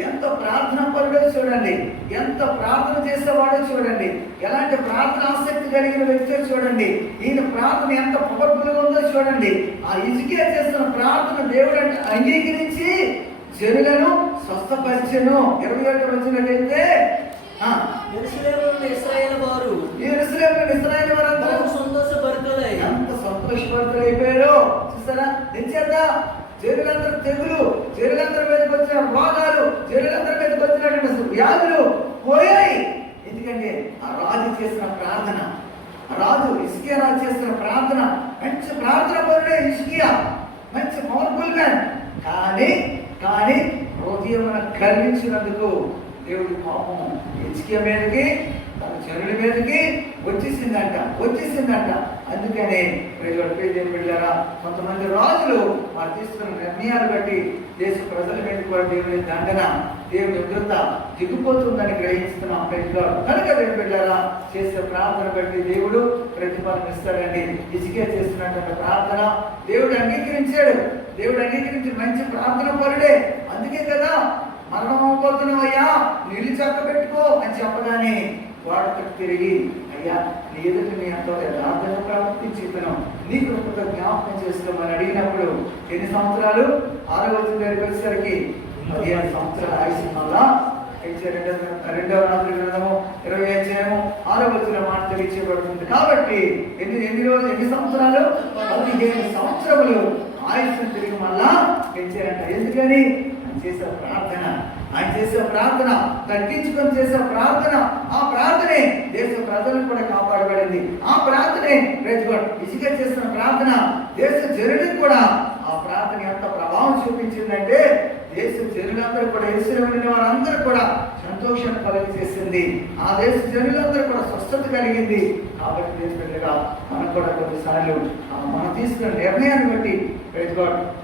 ఎంత ప్రార్థన పరుడో చూడండి, ఎంత ప్రార్థన చేసేవాడో చూడండి, ఎలాంటి ప్రార్థన ఆసక్తి కలిగిన వ్యక్తి చూడండి. ఈయన ప్రార్థన ఎంత పవర్ఫుల్ ఉందో చూడండి. ఆ హిజ్కియా చేస్తున్న ప్రార్థన దేవుడు అంటే అంగీకరించి జనులను స్వస్థపరిచెను. 21 వచ్చినట్లయితే యెరూషలేములోని ఇశ్రాయేలు వారు అందరూ ఎంత సంతోషపడుతులైపోయారో చూస్తారా? నిశ్చేత జనులందరూ తెగులు, జనులందరి మీదకి వచ్చిన రోగాలు, జనులందరి మీదకి వచ్చినటువంటి వ్యాధులు పోయాయి. ఎందుకంటే ఆ రాజు చేసిన ప్రార్థన, హిజ్కియా రాజు చేసిన ప్రార్థన, మంచి ప్రార్థన పరుడే హిజ్కియా, మంచి పవర్ఫుల్ మ్యాన్. కానీ హృదయమున కరుణించినందుకు దేవుడి పాపం హిజ్కియా మీదకి, తన జనుల మీదకి వచ్చేసిందంట. అందుకనే బిడ్డలారా, కొంతమంది రాజులు వారు తీసుకున్న నిర్ణయాలు బట్టి దేశ ప్రజల మీద కూడా దేవుని దండన, దేవుని ఉగ్రత దిగిపోతుందని గ్రహిస్తున్నాం. కనుక బిడ్డలారా, చేసే ప్రార్థన బట్టి దేవుడు ప్రతిఫలం ఇస్తాడండి. హిజ్కియా చేస్తున్నటువంటి ప్రార్థన దేవుడు అంగీకరించాడు. దేవుడు అంగీకరించి మంచి ప్రార్థన పరుడే. అందుకే కదా మరణం అవ్వబోతున్నావయ్యా, నీళ్ళు చక్క పెట్టుకో అని చెప్పగానే వాడుకు తిరిగి, అయ్యా నీ ఎదుట నీ ఎంతో యథార్థంగా ప్రవర్తించుతున్నాను, నీ కృపతో జ్ఞాపకం చేసుకోమని అడిగినప్పుడు ఎన్ని సంవత్సరాలు? 6వ వచనం దగ్గరికి వచ్చేసరికి 15 సంవత్సరాల ఆయుష్ వల్ల 2వ రాత్రి గ్రంథము 20 అధ్యాయము 6వ వచనం మాట తెలియచేయబడుతుంది. కాబట్టి ఎన్ని సంవత్సరాలు? 15 సంవత్సరములు ఆయుష్ను తిరిగి మళ్ళా పెంచారంట. ఎందుకని? ఆయన చేసే ప్రార్థన తగ్గించుకొని చేసే ప్రార్థన, ఆ ప్రార్థనే దేశ ప్రజలను కూడా కాపాడబడింది. ఆ ప్రార్థనే హిజ్కియా చేసిన ప్రార్థన దేశ జనులకు కూడా ఆ ప్రార్థన ఎంత ప్రభావం చూపించిందంటే దేశ జనులందరూ కూడా, యెరూషలేములో వారందరూ కూడా సంతోషాన్ని కలిగజేసింది. ఆ దేశ జనులందరూ కూడా స్వస్థత కలిగింది. కాబట్టి దేశ మనకు కూడా కొన్నిసార్లు మనం తీసుకున్న నిర్ణయాన్ని బట్టి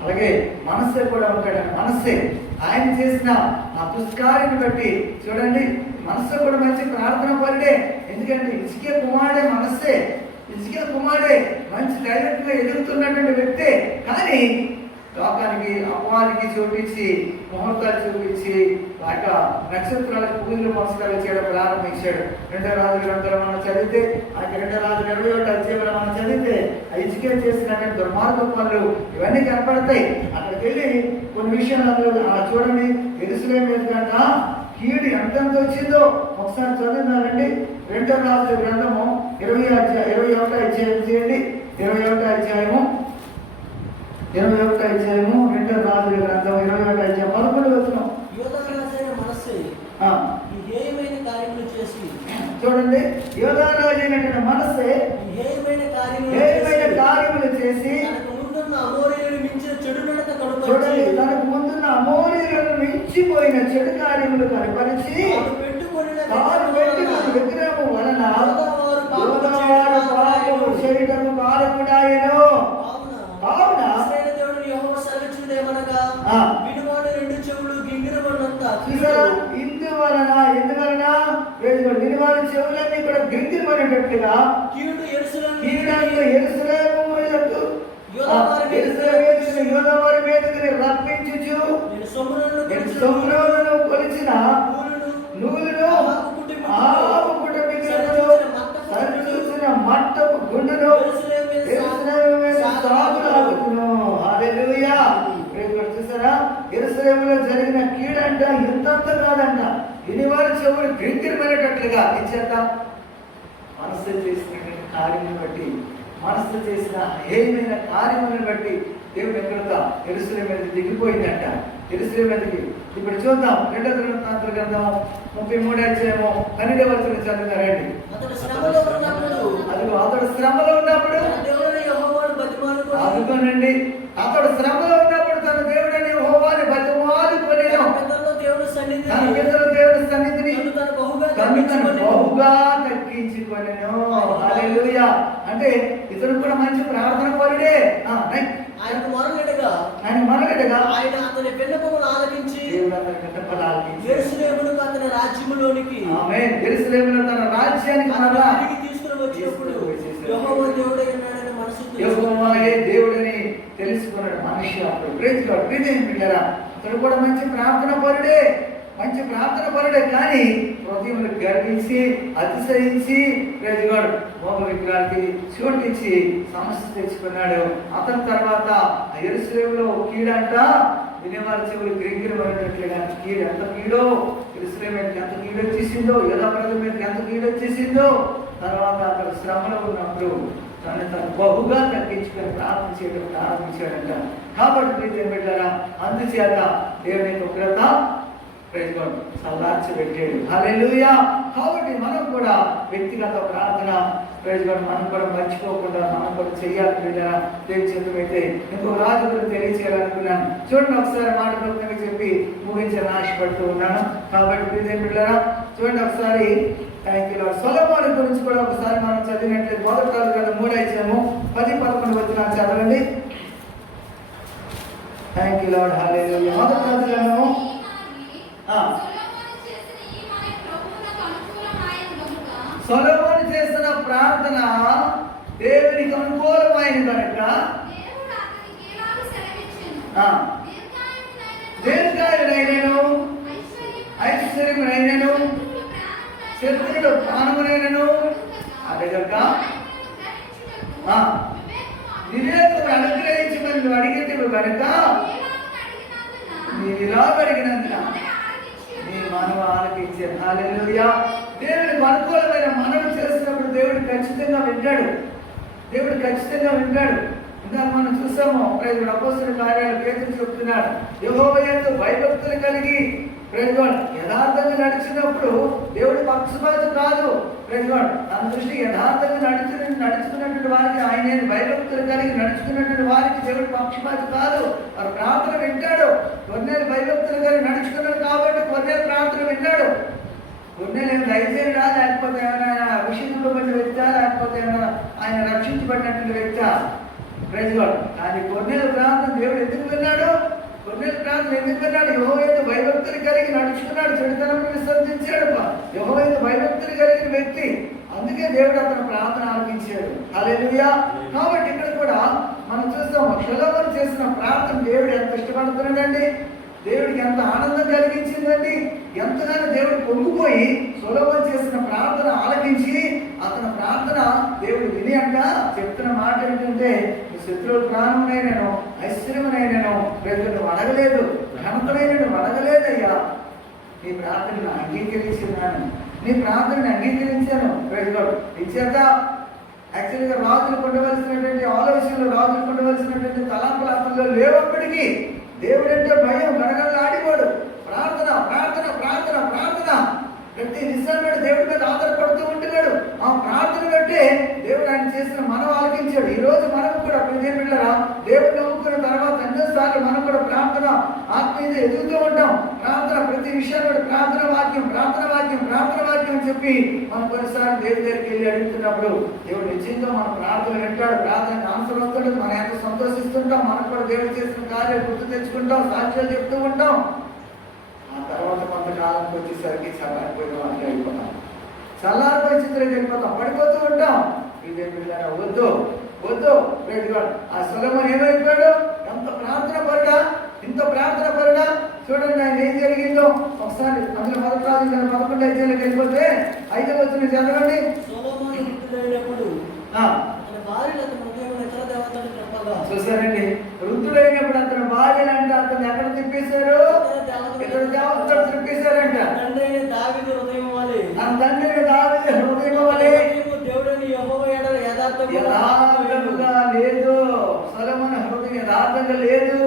అలాగే మనస్సే కూడా ఉంటాడు. మనస్సే ఆయన చేసిన ఆ దుష్కార్యాన్ని బట్టి చూడండి, మనస్సు కూడా మంచి ప్రార్థన పరుడే. ఎందుకంటే హిజ్కియా కుమారుడే మనస్సే, హిజ్కియా కుమారుడే మంచి డైరెక్ట్ గా ఎదుగుతున్నటువంటి వ్యక్తే. కానీ లోకానికి అపవాదికి చూపించి, ముహూర్తాలు చూపించి, వాట నక్షత్రాలకు పూజలు పునస్కారాలు చేయడం ప్రారంభించాడు. 2వ రాజుల గ్రంథంలో మనం చదివితే, 2వ రాజుల 21వ అధ్యాయంలో మనం చదివితే హిజ్కియా చేసినటువంటి దుర్మార్గ పనులు ఇవన్నీ కనపడతాయి. అక్కడికి వెళ్ళి కొన్ని విషయాలు చూడండి. యెరూషలేము మీదకంట కీడు ఎంతెంత వచ్చిందో ఒకసారి చదువుతున్నారండి. 2వ రాజుల గ్రంథము 21వ అధ్యాయం చేయండి. 21వ అధ్యాయము 2వ రాజుల గ్రంథం 21వ అధ్యాయం 11వ వచనం. చూడండి, యోధా రాజు అయినటువంటి మనస్సే హేయమైన కార్యములు చేసి చూడండి, తనకు ముందున్న అమోరీయులను మించిపోయిన చెడు కార్యములు కనపరిచి తాను పెట్టుకున్న విగ్రహము వలన పాపము చేయటము కారకుడాయెను. కావున ఇందువలన వినివారి చెవులన్నీ కూడా గింగిరమనేటట్టుగా యోధవారి మీదకి రప్పించుచు సొమ్ములను కొలిచిన నూలును ఆపు కుటుంబీకులను సరిచూసిన మట్టపు గుండెను చూసారా? యెరూషలేములో జరిగిన కీడంట ఎంతంత కాదంట, వినివారి చెవులు గ్రీంకిరమైనట్లుగా ఇచ్చేత మనసు చేసినటువంటి కార్యములను బట్టి, మనసు చేసిన హేయమైన కార్యములను బట్టి దేవుడు ఎక్కడతా యెరూషలేము మీద దిగిపోయిందంట. యెరూషలేము మీదకి ఇప్పుడు చూద్దాం. 2వ దినవృత్తాంతాల గ్రంథం 33వ అధ్యాయము 12వ వచనం చదువుతారండి. అతడు శ్రమలో ఉన్నప్పుడు అతడు శ్రమలో ఉన్నప్పుడు దేవుడైన యెహోవాను బతిమాలుకొని అందుకోనండి, అతడు శ్రమలో ఉన్నప్పుడు తన దేవుడైన యెహోవాను బతిమాలుకొనెను. పెద్దల్లో దేవుని సన్నిధిని తన పెద్దల దేవుని సన్నిధిని తను బహుగా తగ్గించుకొనెను. హల్లెలూయా. అంటే ఇతను కూడా మంచి ప్రార్థన పరుడే. ఆయనకు మొరపెట్టగా ఆయన అతని విన్నపములు ఆలకించి యెరూషలేమునకు అతని రాజ్యములోనికి ఆమేన్. యెరూషలేములో తన రాజ్యానికి మరలా తిరిగి తీసుకుని వచ్చినప్పుడు యెహోవా దేవుడై ఉన్నాడని మనసుతో యెహోవాయే దేవుడని తెలుసుకున్నాడు మనిషి. అప్పుడు ప్రైజ్ గాడ్. ప్రియమైన పిల్లరా, అతడు కూడా మంచి ప్రార్థన పరుడే, మంచి ప్రార్థన పరుడే. కానీ హృదయములు గర్వించి అతిశయించి ప్రైజ్ గాడ్ మోగ విగ్రహానికి చోటించి సమస్య తెచ్చుకున్నాడు. అతని తర్వాత యెరూషలేములో కీడంట వినేవారి చెవులు గ్రీంకిరమైనట్లుగా కీడు ఎంత కీడో, యెరూషలేము మీదకి ఎంత కీడు వచ్చేసిందో, యూదా ప్రజల మీదకి ఎంత కీడు వచ్చేసిందో. తర్వాత అతను శ్రమలో ఉన్నప్పుడు తను బహుగా తగ్గించుకొని ప్రార్థన చేయడం ప్రారంభించాడంట. కాబట్టి ప్రీతి బిడ్డలారా, అందుచేత దేవుని యొక్క ఉగ్రత ప్రైజ్ గాడ్ చల్లార్చిపెట్టాడు. హల్లెలూయా. కాబట్టి మనం కూడా వ్యక్తిగత ప్రార్థన ప్రైజ్ గాడ్ మనం కూడా మర్చిపోకుండా మనం కూడా చెయ్యాలి బిడ్డలారా. దేవుని చిత్తమైతే ఇంకొక రాజు కూడా తెలియచేయాలనుకున్నాను. చూడండి, ఒకసారి మాట ప్రకారంగా చెప్పి ముగించాలని ఆశపడుతూ ఉన్నాను. కాబట్టి ప్రీతి బిడ్డలారా, చూడండి ఒకసారి సొలొమోను గురించి కూడా ఒకసారి మనం చదివినట్లయితే 1 రాజులు 3వ అధ్యాయము 10-11 వచనాలు చదవండి. Thank you lord. హల్లెలూయా. 1 రాజులు సొలొమోను చేసిన ప్రార్థన దేవునికి అనుకూలమైన కనుక దీర్ఘాయునైనను ఐశ్వర్యమునైనను శత్రుడు ప్రాణమునైనను అడగక వివేకము అనుగ్రహించమని నువ్వు అడిగేటివి కనుక నీవు ఇలా అడిగినందున నీ మనవ ఆలకించాను. హల్లెలూయా. దేవుడికి అనుకూలమైన మనవి చేసినప్పుడు దేవుడు ఖచ్చితంగా వింటాడు. దేవుడు ఖచ్చితంగా వింటాడు. ఇందాక మనం చూసాము, ప్రైజ్ అపోస్తలుల కార్యాలు పేతురు చెప్తున్నాడు, యెహోవా యందు భయభక్తులు కలిగి ప్రైజ్ యథార్థంగా నడిచినప్పుడు దేవుడి పక్షపాత కాదు. ప్రైజ్ తన దృష్టి యథార్థంగా నడుచుకున్నటువంటి వారికి, ఆయన భయభక్తులు కలిగి నడుచుకున్నటువంటి వారికి దేవుడి పక్షపాత కాదు. వారు ప్రార్థన వింటాడు. కొన్నేళ్ళు భయభక్తులు కలిగి నడుచుకున్నాడు కాబట్టి కొన్నేళ్ళు ప్రార్థన వింటాడు. కొన్నేళ్ళు ఏమి దయచేయడా, లేకపోతే ఏమైనా అభిషేకింపబడిన వ్యక్తా, లేకపోతే ఏమైనా ఆయన రక్షించబడినటువంటి వ్యక్తా. Praise God. కానీ కొన్నేళ్ళు ప్రార్థన దేవుడు ఎందుకు విన్నాడు? కొన్నేళ్ళు ప్రార్థన ఎందుకు విన్నాడు? యెహోవా యందు భయభక్తులు కలిగి నడుచుకున్నాడు, చెడుతనం విసర్జించాడు. యెహోవా యందు భయభక్తులు కలిగిన వ్యక్తి, అందుకే దేవుడు అతను ప్రార్థన ఆలకించాడు. హల్లెలూయా. కాబట్టి ఇక్కడ కూడా మనం చూస్తాము, సొలొమోను చేసిన ప్రార్థన దేవుడు ఎంత ఇష్టపడుతున్నాడండి, దేవుడికి ఎంత ఆనందం కలిగించిందండి. ఎంతగానో దేవుడు పొంగిపోయి సొలొమోను చేసిన ప్రార్థన ఆలకించి అతని ప్రార్థన దేవుడు విని అంట చెప్తున్న మాట ఏంటంటే, శత్రువుల ప్రాణమునైనను ఐశ్వర్యమునైనను ప్రజలను అడగలేదు, ఘనతనైనను అడగలేదయ్యా. నీ ప్రార్థనను అంగీకరించినాను, నీ ప్రార్థనను అంగీకరించాను. ప్రజలు ఇచ్చేత యాక్చువల్గా రాజులు ఉండవలసినటువంటి ఆలోచనలు, రాజులు ఉండవలసినటువంటి తలంపులు అతనిలో లేవప్పటికీ దేవుడంటే భయం గడగడలాడిపోడు. ప్రార్థన ప్రార్థన ప్రార్థన ప్రార్థన ప్రతి నిజంగా దేవుడి మీద ఆధారపడుతూ ఉంటున్నాడు. ఆ ప్రార్థన బట్టే దేవుడు ఆయన చేసిన మనం ఆలకించాడు. ఈ రోజు మనం కూడా ప్రియ బిడ్డలారా, దేవుడు నమ్ముకున్న తర్వాత ఎన్నోసార్లు మనం కూడా ప్రార్థన ఆత్మీయత ఎదుగుతూ ఉంటాం. ప్రార్థన ప్రతి విషయంలో ప్రార్థన వాక్యం ప్రార్థన వాక్యం ప్రార్థన వాక్యం అని చెప్పి మనం కొన్నిసార్లు దేవుడి దగ్గరికి వెళ్ళి అడుగుతున్నప్పుడు దేవుడు నిశ్చయంగా మన ప్రార్థన వింటాడు, ప్రార్థన ఆన్సర్ వస్తాడు. మనం ఎంత సంతోషిస్తుంటాం, మనం కూడా దేవుడు చేసిన కార్యాలు గుర్తు తెచ్చుకుంటాం, సాక్ష్యాలు చెప్తూ ఉంటాం. ఆ తర్వాత కొంతకాలంకి వచ్చేసరికి చల్లారిపోయిన వాళ్ళకి వెళ్ళిపోతాం, చల్లారిపోయి చిత్రం వెళ్ళిపోతాం, పడిపోతూ ఉంటాం. ఇదే పిల్లల వద్దు వద్దు. ఆ సొలొమోను ఏమైపోయాడు? ఎంత ప్రార్థన పరుడా, ఇంత ప్రార్థన పరుడా. చూడండి ఆయన ఏం జరిగిందో ఒకసారి అందులో 1 రాజులు 11వ అధ్యాయంలోకి వెళ్ళిపోతే 5వ వచనం చదవండి. చూసారండి, వృద్ధుడైనప్పుడు అతని భార్యలు అంటే అతను ఎక్కడ తిప్పేశారు? ఇతర దేవతలు తిప్పేశారంట. తండ్రి అయిన దావీదు హృదయం వలె, తన తండ్రి దావీదు హృదయం వలె దేవుడని యెహోవా ఎడల యథార్థముగా లేదు. సొలొమోను హృదయం యథార్థంగా లేదు.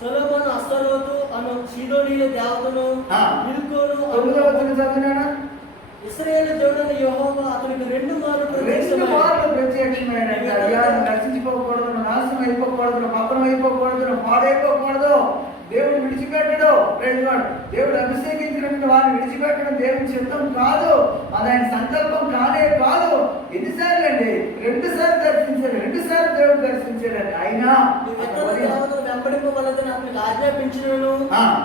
సొలొమోను అస్తరోతు అను సీదోనీయుల దేవతను మిల్కోను 9వ వచనం చదివినాడా? ఇశ్రాయేలు దేవుడైన యెహోవా అతనికి 2 మార్లు ప్రత్యక్షమైనట్టు అయ్యా, నశించిపోకూడదు, నువ్వు నాశనం అయిపోకూడదు, నువ్వు పతనం అయిపోకూడదు, నువ్వు పాడైపోకూడదు. దేవుడు విడిచిపెట్టడు. దేవుడు అభిషేకించినట్టు వారిని విడిచిపెట్టడం దేవుని చిత్తం కాదు, అది ఆయన సంకల్పం కానే కాదు. ఎన్నిసార్లు అండి? 2 సార్లు దర్శించాడు, 2 సార్లు దేవుడు దర్శించాడండి. అయినా వెంబడింపవలదని అతనికి ఆజ్ఞాపించినను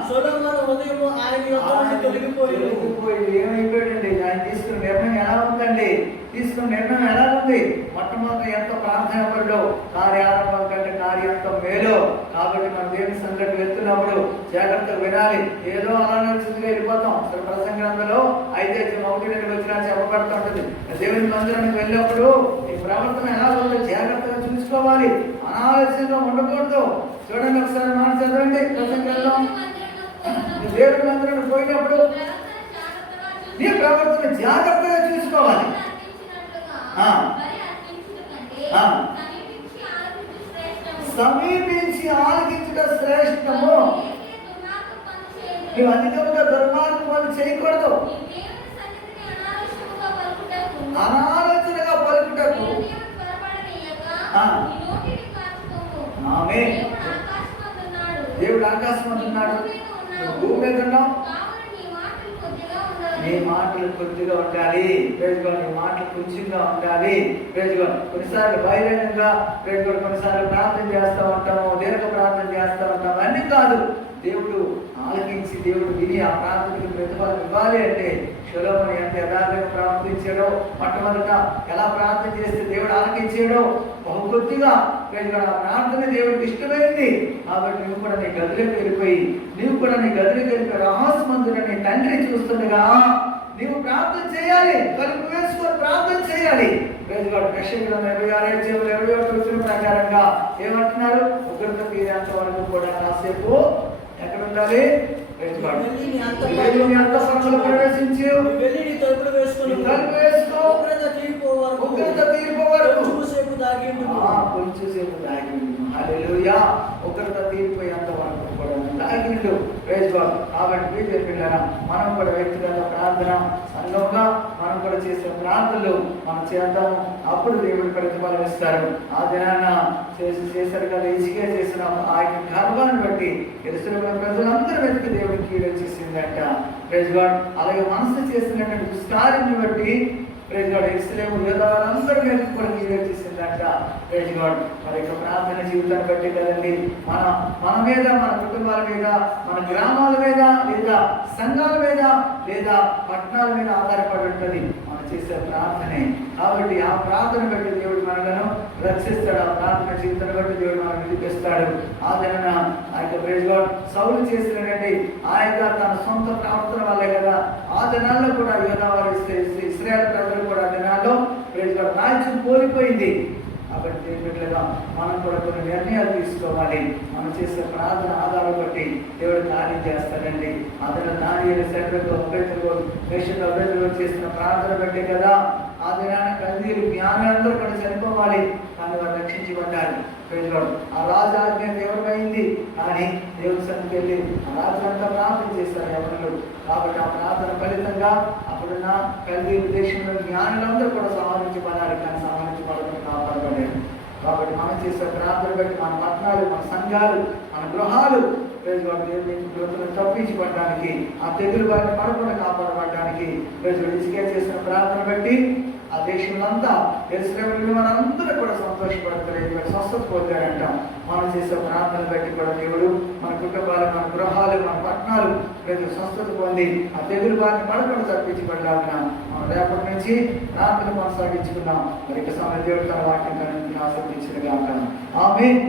సొలొమోను హృదయము ఆయన యొద్ద నుండి తొలగిపోయి ఏమైపోయాడండి? ఆయన తీసుకున్న నిర్ణయం ఎలా ఉందండి? తీసుకున్న నిర్ణయం ఎలా ఉంది? మొట్టమొదటి ఎంత ప్రార్థనాపరుడు, కార్యారంభం కంటే కార్యంతం మేలు. కాబట్టి మన దేవుని సంగతి వెళ్తున్నప్పుడు జాగ్రత్తగా వినాలి. ఏదో అలా నచ్చిందిగా వెళ్ళిపోతాం. అసలు ప్రసంగంలో 5:1-2 వచ్చినా చెప్పబడుతూ ఉంటుంది. దేవుని మందిరానికి వెళ్ళినప్పుడు ఈ ప్రవర్తన ఎలా ఉందో జాగ్రత్తగా చూసుకోవాలి, అనాలస్యంగా ఉండకూడదు. చూడండి ఒకసారి మాట చదవండి ప్రసంగంలో. దేవుని మందిరానికి పోయినప్పుడు నీ ప్రవర్తన జాగ్రత్తగా చూసుకోవాలి. సమీపించి ఆలకించుట శ్రేష్టము. నీవు అధికంగా దుర్మార్గం పనులు చేయకూడదు, అనాలోచనగా పలుకుటకు. ఆమేన్. దేవుడు ఆకాశం అంటున్నాడు, భూమి మీద ఉన్నావు, నీ మాటలు కొద్దిగా ఉండాలి. నీ మాటలు కొంచెంగా ఉండాలి. కొన్నిసార్లు బహిరంగంగా కొన్నిసార్లు ప్రార్థన చేస్తూ ఉంటాము, దీర్ఘ ప్రార్థన చేస్తూ ఉంటాము. అన్ని కాదు, దేవుడు ఆలకించి దేవుడు విని ఆ ప్రార్థనకు ప్రతిఫలం ఇవ్వాలి. అంటే సొలొమోను ఎంత యథార్థంగా ప్రార్థించాడో, మొట్టమొదట ఎలా ప్రార్థన చేస్తే దేవుడు ఆలకించాడో బహు కొద్దిగా ఆ ప్రార్థన దేవుడికి ఇష్టమైంది. కాబట్టి నువ్వు కూడా నీ గదిలోకి వెళ్ళిపోయి రహస్యమందున నీ తండ్రి చూస్తుండగా నీవు ప్రార్థన చేయాలి, తలుపు వేసుకొని ప్రార్థన చేయాలి. యెషయా 26:21 వచ్చిన ప్రకారంగా ఏమంటున్నారు? ఉగ్రత తీరేంత వరకు కూడా కాసేపు ఎక్కడ ఉండాలి? ప్రవేశించి తలుపులు వేసుకో, ఉగ్రత తీరిపో వరకు కొంచెంసేపు దాగి హల్లెలూయా. ఉగ్రత తీరిపోయేంత వరకు కూడా దాగిండు. కాబట్టి పిల్లరా, మనం కూడా వ్యక్తిగత ప్రార్థన సంఘంగా మనం కూడా చేసే ప్రార్థనలు మనం చేద్దాము. అప్పుడు దేవుడు ప్రతిఫలం ఇస్తారు. ఆ దినాన చేశారు కదా, ఈజీగా చేసిన ఆ యొక్క గర్వాన్ని బట్టి యెరూషలేము ప్రజలందరూ వెతికి దేవుడికి కీడు చేసిందంట. అలాగే మనసు చేసినటువంటి దుష్కార్యాన్ని బట్టి యెరూషలేము యూదావారందరూ వెతికి కూడా కీడు చేసిందంట. మరి యొక్క ప్రార్థన జీవితాన్ని బట్టి కదండి మన మీద, మన కుటుంబాల మీద, మన గ్రామాల మీద, లేదా సంఘాల మీద, లేదా పట్టణాల మీద ఆధారపడి ఉంటుంది మనం చేసే ప్రార్థనే. కాబట్టి ఆ ప్రార్థన బట్టి దేవుడు మనలను రక్షిస్తాడు. ఆ ప్రార్థన జీవితాన్ని బట్టి దేవుడు మనకు విడిపిస్తాడు. ఆ దినాన ఆ యొక్క సౌలు చేసినటువంటి ఆ యొక్క తన సొంత ప్రవర్తన వల్లే కదా ఆ దినాల్లో కూడా యూదావారు ఇశ్రాయేలు ప్రజలు కూడా ఆ దినాల్లో రాజ్యం కోల్పోయింది. కాబట్టి మనం కూడా కొన్ని నిర్ణయాలు తీసుకోవాలి. మనం చేసే ప్రార్థన ఆధారం బట్టి దేవుడు కార్యం చేస్తాడండి. అతను దానియేలు అభ్యర్థులు చేసిన ప్రార్థన బట్టి కదా ఆ దినాన కల్దీయులు జ్ఞానులందరూ కూడా చనిపోవాలి, కానీ వారు రక్షించబడ్డారు. ఆ రాజు ఆజ్ఞ దేవుడమైంది, కానీ దేవుడి సన్నిధికి వెళ్ళి ఆ రాజు అంతా ప్రార్థన చేస్తారు ఎవరు. కాబట్టి ఆ ప్రార్థన ఫలితంగా అప్పుడున్న కల్దీయుల దేశంలో జ్ఞానులందరూ కూడా సంహరించబడారు, కానీ సంహరించబడకుండా కాపాడబడ్డారు. కాబట్టి మనం చేసే ప్రార్థన బట్టి మన పట్టణాలు, మన సంఘాలు, మన గృహాలు తప్పించబడడానికి, ఆ తెగులు బారిన పడకుండా కాపాడబడడానికి ఇసుకే చేసిన ప్రార్థన బట్టి ఆ దేశంలో అంతా యెరూషలేములో మనందరూ కూడా సంతోషపడతారు, స్వస్థత పొందారంట. మనం చేసే ప్రార్థన బట్టి కూడా దేవుడు మన కుటుంబాలు, మన గృహాలు, మన పట్టణాలు స్వస్థత పొంది ఆ తెగులు బారిన పడకుండా తప్పించబడలాగా మనం రేపటి నుంచి ప్రార్థన కొనసాగించుకున్నాం. మరి సమయ దేవుడు తన వాక్యం ఆశీర్వదించిన గాక. ఆమేన్.